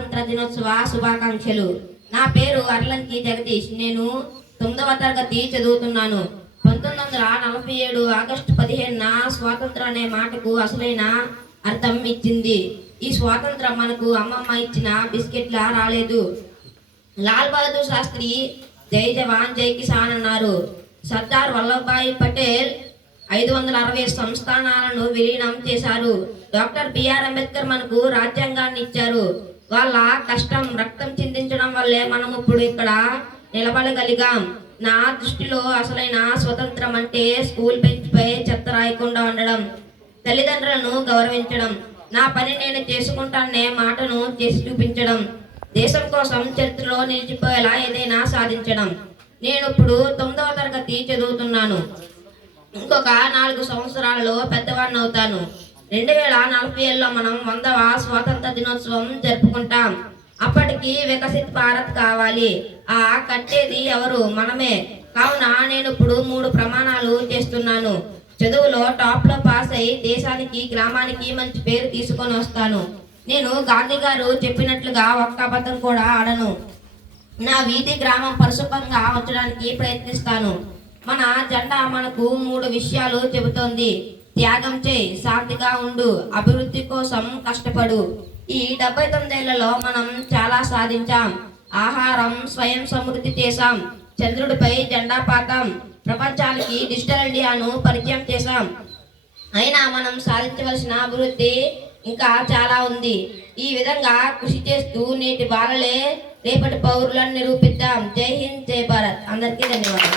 స్వాతంత్ర దినోత్సవ శుభాకాంక్షలు. నా పేరు అర్లంకి జగదీష్. నేను 9వ తరగతి చదువుతున్నాను. 1947 ఆగస్టు 15న స్వాతంత్రం అనే మాటకు అసలైన అర్థం ఇచ్చింది. ఈ స్వాతంత్రం మనకు అమ్మమ్మ ఇచ్చిన బిస్కెట్లా రాలేదు. లాల్ బహదూర్ శాస్త్రి జై జవాన్ జై కిసాన్ అన్నారు. సర్దార్ వల్లభాయ్ పటేల్ 560 సంస్థానాలను విలీనం చేశారు. డాక్టర్ బిఆర్ అంబేద్కర్ మనకు రాజ్యాంగాన్ని ఇచ్చారు. వాళ్ళ కష్టం రక్తం చిందించడం వల్లే మనం ఇప్పుడు ఇక్కడ నిలబడగలిగాం. నా దృష్టిలో అసలైన స్వతంత్రం అంటే స్కూల్ బెంచ్పై చెత్త రాయకుండా ఉండడం, తల్లిదండ్రులను గౌరవించడం, నా పని నేను చేసుకుంటానే మాటను చేసి చూపించడం, దేశం కోసం చరిత్రలో నిలిచిపోయేలా ఏదైనా సాధించడం. నేను ఇప్పుడు 9వ తరగతి చదువుతున్నాను. ఇంకొక 4 సంవత్సరాలలో పెద్దవాడిని అవుతాను. 2047లో మనం 100వ స్వాతంత్ర దినోత్సవం జరుపుకుంటాం. అప్పటికి వికసిత్ భారత్ కావాలి. ఆ కట్టేది ఎవరు? మనమే. కావున నేను ఇప్పుడు 3 ప్రమాణాలు చేస్తున్నాను. చదువులో టాప్లో పాస్ అయి దేశానికి గ్రామానికి మంచి పేరు తీసుకొని వస్తాను. నేను గాంధీ గారు చెప్పినట్లుగా ఒక్క అబద్ధం కూడా ఆడను. నా వీధి గ్రామం పరిశుభ్రంగా ఉంచడానికి ప్రయత్నిస్తాను. మన జెండా మనకు 3 విషయాలు చెబుతోంది. త్యాగం చేయి, శాంతిగా ఉండు, అభివృద్ధి కోసం కష్టపడు. ఈ 79 ఏళ్లలో మనం చాలా సాధించాం. ఆహారం స్వయం సమృద్ధి చేశాం, చంద్రుడిపై జెండా పాతాం, ప్రపంచానికి డిజిటల్ ఇండియాను పరిచయం చేశాం. అయినా మనం సాధించవలసిన అభివృద్ధి ఇంకా చాలా ఉంది. ఈ విధంగా కృషి చేస్తూ నేటి బాలలే రేపటి పౌరులను నిరూపిద్దాం. జై హింద్, జై భారత్. అందరికీ ధన్యవాదాలు.